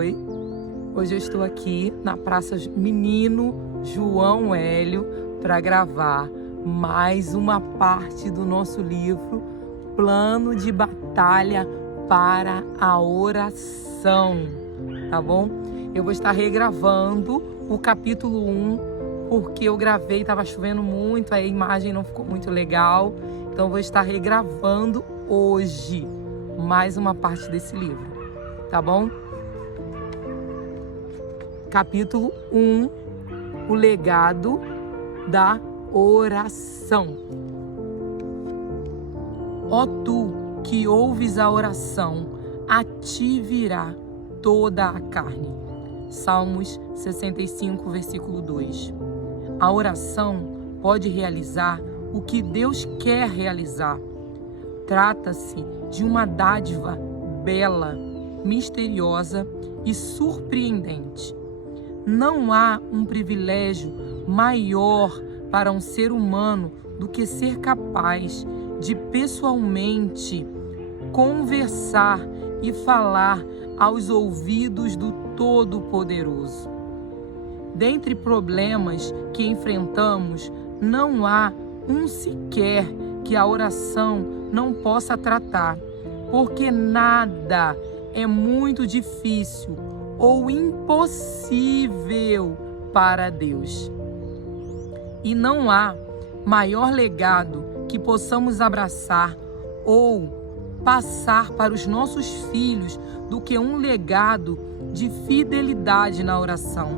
abençoe. Hoje eu estou aqui na Praça Menino João Hélio para gravar mais uma parte do nosso livro Plano de Batalha para a Oração, tá bom? Eu vou estar regravando o capítulo 1, porque eu gravei, estava chovendo muito, a imagem não ficou muito legal, então eu vou estar regravando hoje mais uma parte desse livro, tá bom? Capítulo 1, o legado da oração. Ó tu que ouves a oração, a ti virá toda a carne. Salmos 65, versículo 2. A oração pode realizar o que Deus quer realizar. Trata-se de uma dádiva bela, misteriosa e surpreendente. Não há um privilégio maior para um ser humano do que ser capaz de pessoalmente conversar e falar aos ouvidos do Todo-Poderoso. Dentre problemas que enfrentamos, não há um sequer que a oração não possa tratar, porque nada é muito difícil ou impossível para Deus. E não há maior legado que possamos abraçar ou passar para os nossos filhos do que um legado de fidelidade na oração.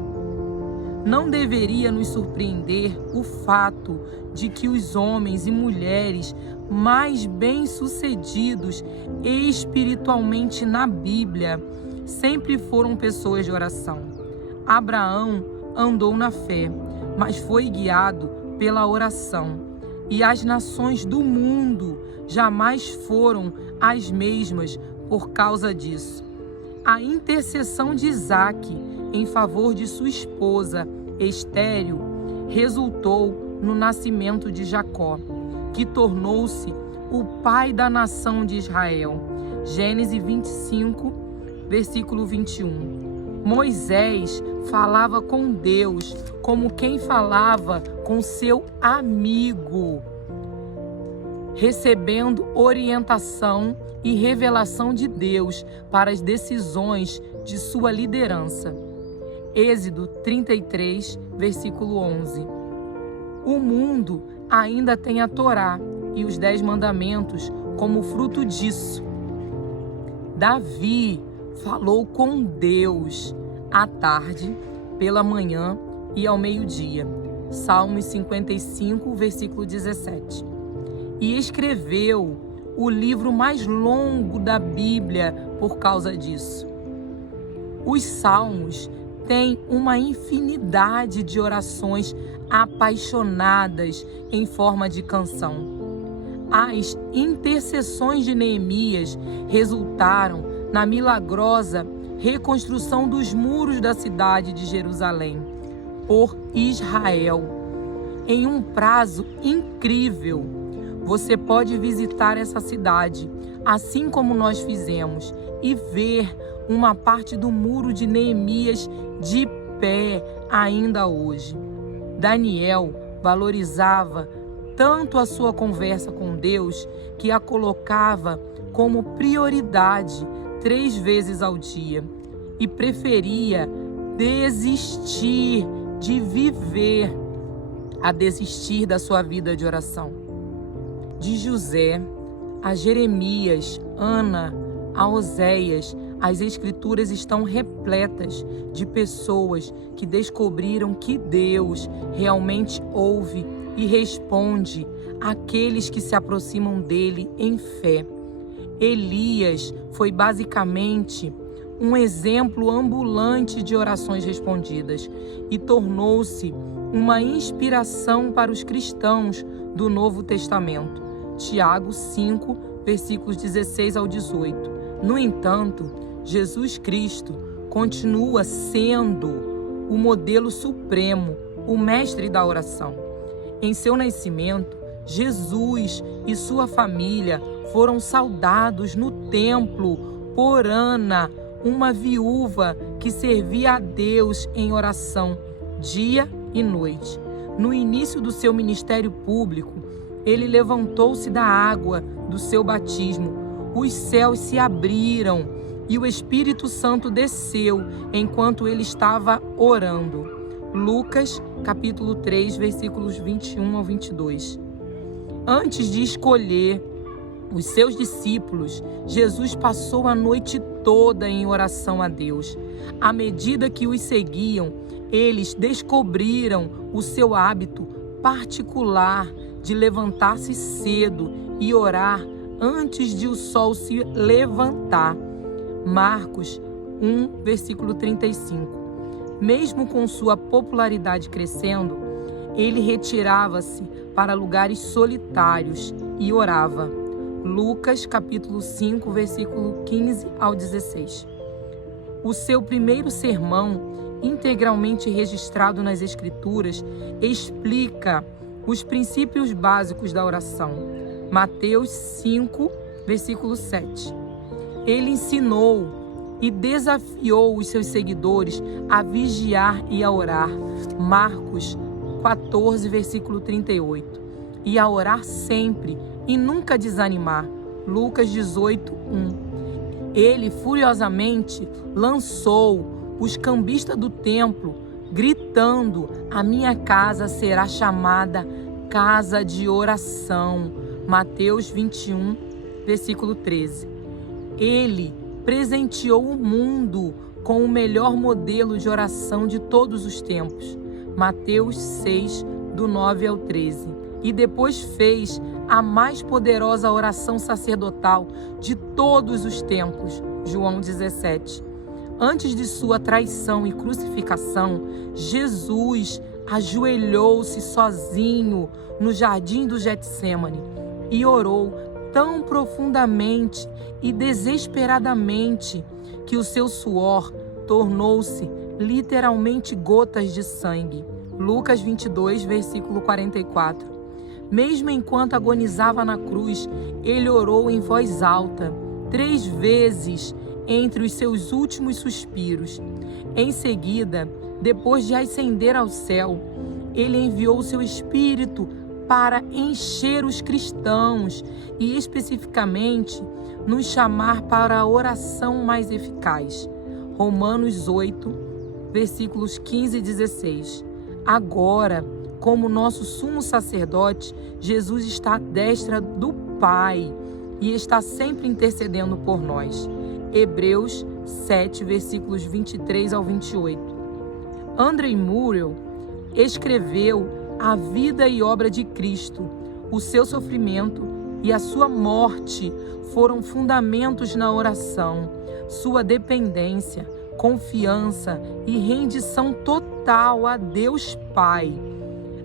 Não deveria nos surpreender o fato de que os homens e mulheres mais bem-sucedidos espiritualmente na Bíblia sempre foram pessoas de oração. Abraão andou na fé, mas foi guiado pela oração. E as nações do mundo jamais foram as mesmas por causa disso. A intercessão de Isaque em favor de sua esposa, Estéril, resultou no nascimento de Jacó, que tornou-se o pai da nação de Israel. Gênesis 25, versículo 21. Moisés falava com Deus como quem falava com seu amigo, recebendo orientação e revelação de Deus para as decisões de sua liderança. Êxodo 33, versículo 11. O mundo ainda tem a Torá e os 10 mandamentos como fruto disso. Davi falou com Deus à tarde, pela manhã e ao meio-dia. Salmos 55, versículo 17. E escreveu o livro mais longo da Bíblia por causa disso. Os Salmos têm uma infinidade de orações apaixonadas em forma de canção. As intercessões de Neemias resultaram na milagrosa reconstrução dos muros da cidade de Jerusalém por Israel. Em um prazo incrível, você pode visitar essa cidade, assim como nós fizemos, e ver uma parte do muro de Neemias de pé ainda hoje. Daniel valorizava tanto a sua conversa com Deus que a colocava como prioridade 3 vezes ao dia e preferia desistir de viver a desistir da sua vida de oração. De José a Jeremias, Ana, a Oséias, as Escrituras estão repletas de pessoas que descobriram que Deus realmente ouve e responde àqueles que se aproximam dele em fé. Elias foi basicamente um exemplo ambulante de orações respondidas e tornou-se uma inspiração para os cristãos do Novo Testamento. Tiago 5, versículos 16 ao 18. No entanto, Jesus Cristo continua sendo o modelo supremo, o mestre da oração. Em seu nascimento, Jesus e sua família foram saudados no templo por Ana, uma viúva que servia a Deus em oração dia e noite. No início do seu ministério público, ele levantou-se da água do seu batismo. Os céus se abriram e o Espírito Santo desceu enquanto ele estava orando. Lucas, capítulo 3, versículos 21 ao 22. Antes de escolher os seus discípulos, Jesus passou a noite toda em oração a Deus. À medida que os seguiam, eles descobriram o seu hábito particular de levantar-se cedo e orar antes de o sol se levantar. Marcos 1, versículo 35. Mesmo com sua popularidade crescendo, ele retirava-se para lugares solitários e orava. Lucas, capítulo 5, versículo 15 ao 16. O seu primeiro sermão, integralmente registrado nas Escrituras, explica os princípios básicos da oração. Mateus 5, versículo 7. Ele ensinou e desafiou os seus seguidores a vigiar e a orar. Marcos 14, versículo 38. E a orar sempre e nunca desanimar. Lucas 18, 1. Ele furiosamente lançou os cambistas do templo, gritando: a minha casa será chamada casa de oração. Mateus 21, versículo 13. Ele presenteou o mundo com o melhor modelo de oração de todos os tempos. Mateus 6, do 9 ao 13. E depois fez a mais poderosa oração sacerdotal de todos os tempos. João 17. Antes de sua traição e crucificação, Jesus ajoelhou-se sozinho no jardim do Getsêmani e orou tão profundamente e desesperadamente que o seu suor tornou-se literalmente gotas de sangue. Lucas 22, versículo 44. Mesmo enquanto agonizava na cruz, ele orou em voz alta, 3 vezes entre os seus últimos suspiros. Em seguida, depois de ascender ao céu, ele enviou o seu Espírito para encher os cristãos e, especificamente, nos chamar para a oração mais eficaz. Romanos 8, versículos 15 e 16. Agora, como nosso sumo sacerdote, Jesus está à destra do Pai e está sempre intercedendo por nós. Hebreus 7, versículos 23 ao 28. André Murrell escreveu a vida e obra de Cristo. O seu sofrimento e a sua morte foram fundamentos na oração. Sua dependência, confiança e rendição total a Deus Pai.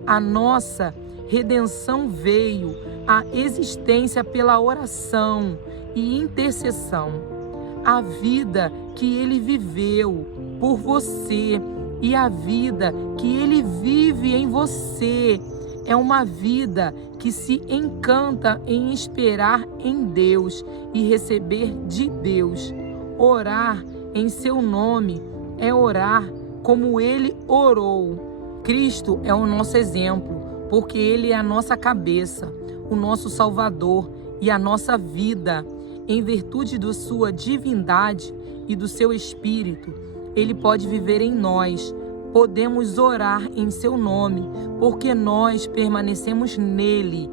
A nossa redenção veio à existência pela oração e intercessão. A vida que ele viveu por você e a vida que ele vive em você é uma vida que se encanta em esperar em Deus e receber de Deus. Orar em seu nome é orar como ele orou. Cristo é o nosso exemplo, porque ele é a nossa cabeça, o nosso Salvador e a nossa vida. Em virtude da sua divindade e do seu Espírito, ele pode viver em nós. Podemos orar em seu nome, porque nós permanecemos nele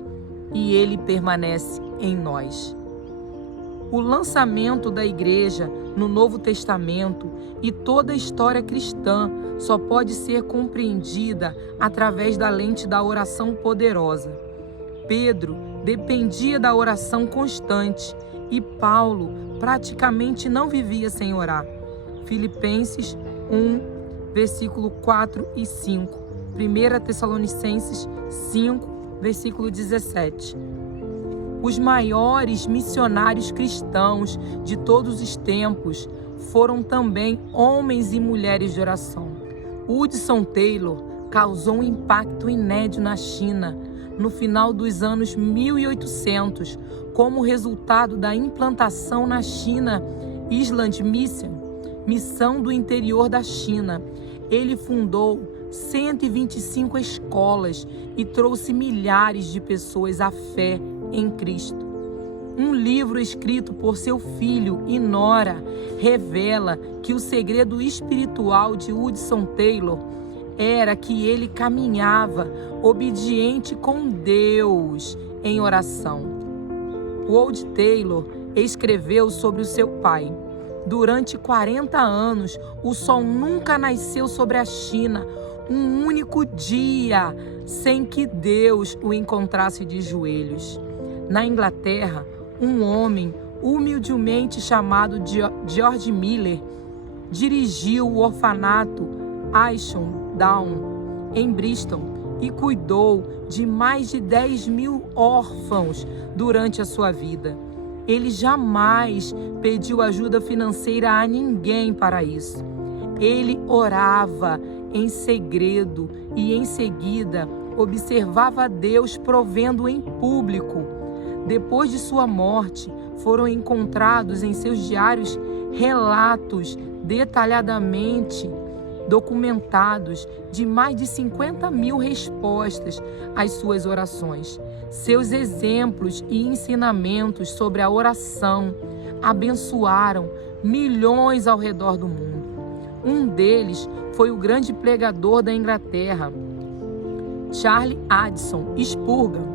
e ele permanece em nós. O lançamento da igreja no Novo Testamento e toda a história cristã só pode ser compreendida através da lente da oração poderosa. Pedro dependia da oração constante e Paulo praticamente não vivia sem orar. Filipenses 1, versículo 4 e 5. 1 Tessalonicenses 5, versículo 17. Os maiores missionários cristãos de todos os tempos foram também homens e mulheres de oração. Hudson Taylor causou um impacto inédito na China no final dos anos 1800, como resultado da implantação na China Island Mission, missão do interior da China. Ele fundou 125 escolas e trouxe milhares de pessoas à fé em Cristo. Um livro escrito por seu filho e nora revela que o segredo espiritual de Hudson Taylor era que ele caminhava obediente com Deus em oração. Walt Taylor escreveu sobre o seu pai. Durante 40 anos, o sol nunca nasceu sobre a China, um único dia, sem que Deus o encontrasse de joelhos. Na Inglaterra, um homem humildemente chamado George Miller dirigiu o orfanato Ashton Down, em Bristol, e cuidou de mais de 10.000 órfãos durante a sua vida. Ele jamais pediu ajuda financeira a ninguém para isso. Ele orava em segredo e, em seguida, observava Deus provendo em público. Depois de sua morte, foram encontrados em seus diários relatos detalhadamente documentados de mais de 50.000 respostas às suas orações. Seus exemplos e ensinamentos sobre a oração abençoaram milhões ao redor do mundo. Um deles foi o grande pregador da Inglaterra, Charles Addison Spurgeon.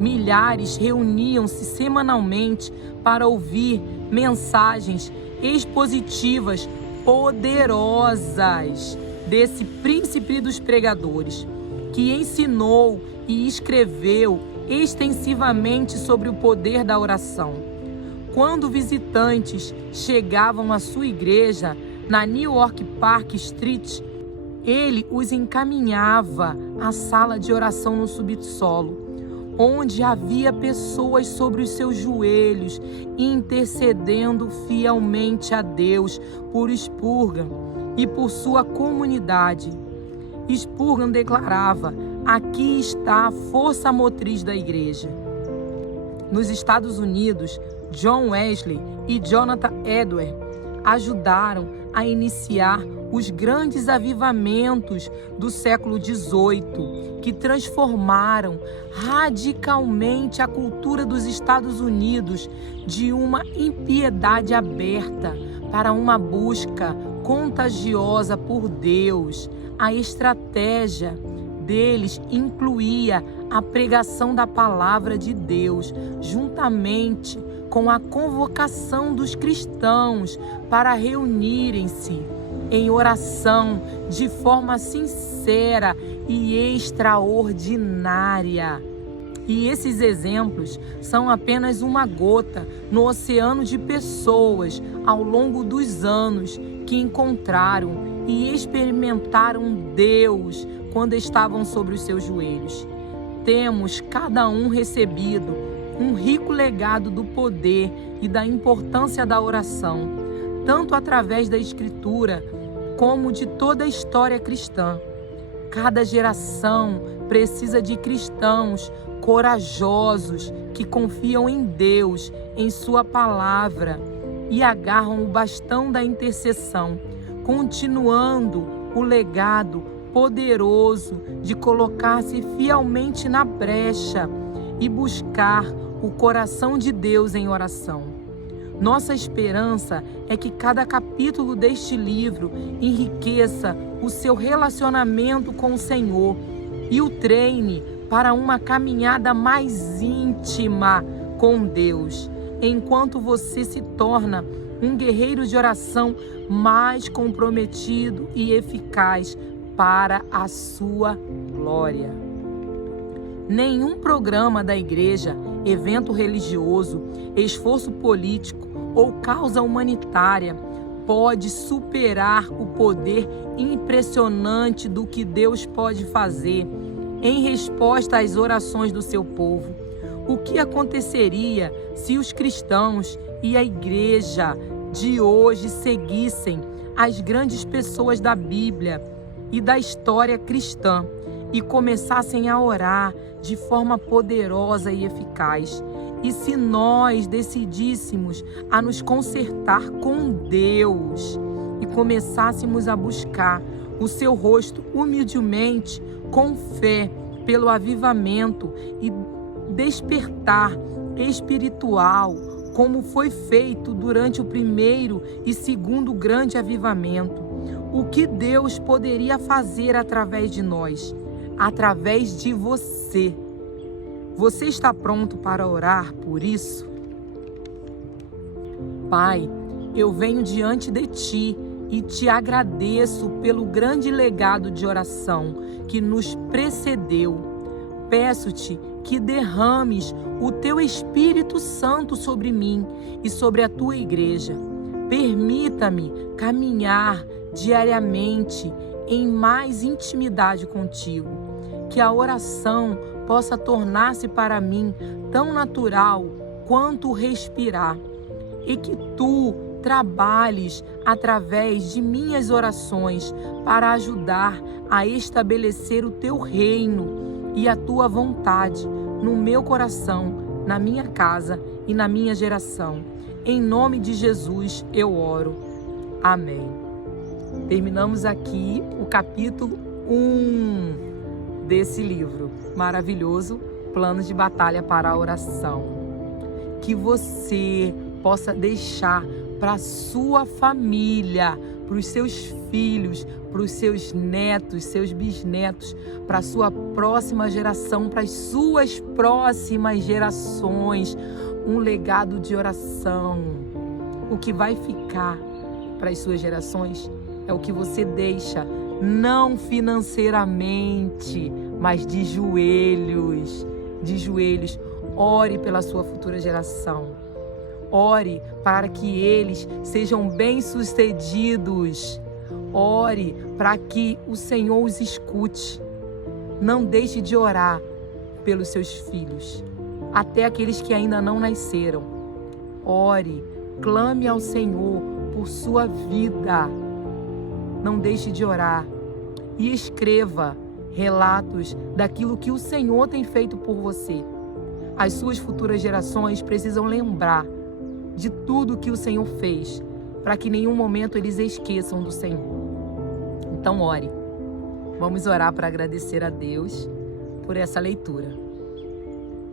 Milhares reuniam-se semanalmente para ouvir mensagens expositivas poderosas desse príncipe dos pregadores, que ensinou e escreveu extensivamente sobre o poder da oração. Quando visitantes chegavam à sua igreja na New York Park Street, ele os encaminhava à sala de oração no subsolo, onde havia pessoas sobre os seus joelhos, intercedendo fielmente a Deus por Spurgeon e por sua comunidade. Spurgeon declarava: aqui está a força motriz da igreja. Nos Estados Unidos, John Wesley e Jonathan Edwards ajudaram a iniciar os grandes avivamentos do século XVIII, que transformaram radicalmente a cultura dos Estados Unidos de uma impiedade aberta para uma busca contagiosa por Deus. A estratégia deles incluía a pregação da palavra de Deus, juntamente com a convocação dos cristãos para reunirem-se em oração de forma sincera e extraordinária. E esses exemplos são apenas uma gota no oceano de pessoas ao longo dos anos que encontraram e experimentaram Deus quando estavam sobre os seus joelhos. Temos cada um recebido um rico legado do poder e da importância da oração, tanto através da Escritura como de toda a história cristã. Cada geração precisa de cristãos corajosos que confiam em Deus, em sua palavra e agarram o bastão da intercessão, continuando o legado poderoso de colocar-se fielmente na brecha e buscar o coração de Deus em oração. Nossa esperança é que cada capítulo deste livro enriqueça o seu relacionamento com o Senhor e o treine para uma caminhada mais íntima com Deus, enquanto você se torna um guerreiro de oração mais comprometido e eficaz para a sua glória. Nenhum programa da igreja, evento religioso, esforço político ou causa humanitária pode superar o poder impressionante do que Deus pode fazer em resposta às orações do seu povo. O que aconteceria se os cristãos e a igreja de hoje seguissem as grandes pessoas da Bíblia e da história cristã e começassem a orar de forma poderosa e eficaz? E se nós decidíssemos a nos consertar com Deus, e começássemos a buscar o seu rosto humildemente, com fé, pelo avivamento e despertar espiritual, como foi feito durante o primeiro e segundo grande avivamento. O que Deus poderia fazer através de nós, através de você. Você está pronto para orar por isso? Pai, eu venho diante de Ti e Te agradeço pelo grande legado de oração que nos precedeu. Peço-Te que derrames o Teu Espírito Santo sobre mim e sobre a Tua igreja. Permita-me caminhar diariamente em mais intimidade contigo. Que a oração possa tornar-se para mim tão natural quanto o respirar. E que Tu trabalhes através de minhas orações para ajudar a estabelecer o Teu reino e a Tua vontade no meu coração, na minha casa e na minha geração. Em nome de Jesus eu oro. Amém. Terminamos aqui o capítulo 1 desse livro maravilhoso, Planos de Batalha para a Oração. Que você possa deixar para a sua família, para os seus filhos, para os seus netos, seus bisnetos, para a sua próxima geração, para as suas próximas gerações, um legado de oração. O que vai ficar para as suas gerações é o que você deixa, não financeiramente, mas de joelhos, de joelhos. Ore pela sua futura geração. Ore para que eles sejam bem-sucedidos. Ore para que o Senhor os escute. Não deixe de orar pelos seus filhos, até aqueles que ainda não nasceram. Ore, clame ao Senhor por sua vida. Não deixe de orar e escreva relatos daquilo que o Senhor tem feito por você. As suas futuras gerações precisam lembrar de tudo que o Senhor fez, para que em nenhum momento eles esqueçam do Senhor. Então ore. Vamos orar para agradecer a Deus por essa leitura.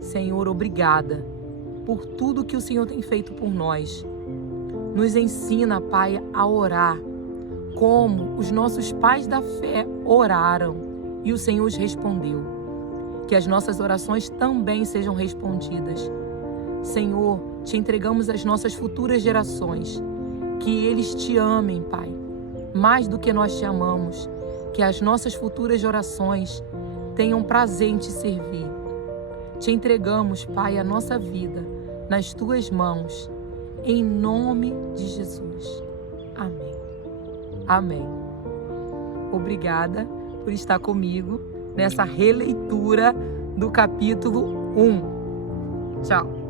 Senhor, obrigada por tudo que o Senhor tem feito por nós. Nos ensina, Pai, a orar como os nossos pais da fé oraram e o Senhor os respondeu. Que as nossas orações também sejam respondidas. Senhor, te entregamos as nossas futuras gerações. Que eles te amem, Pai, mais do que nós te amamos. Que as nossas futuras orações tenham prazer em te servir. Te entregamos, Pai, a nossa vida nas tuas mãos, em nome de Jesus. Amém. Amém. Obrigada por estar comigo nessa releitura do capítulo 1. Tchau.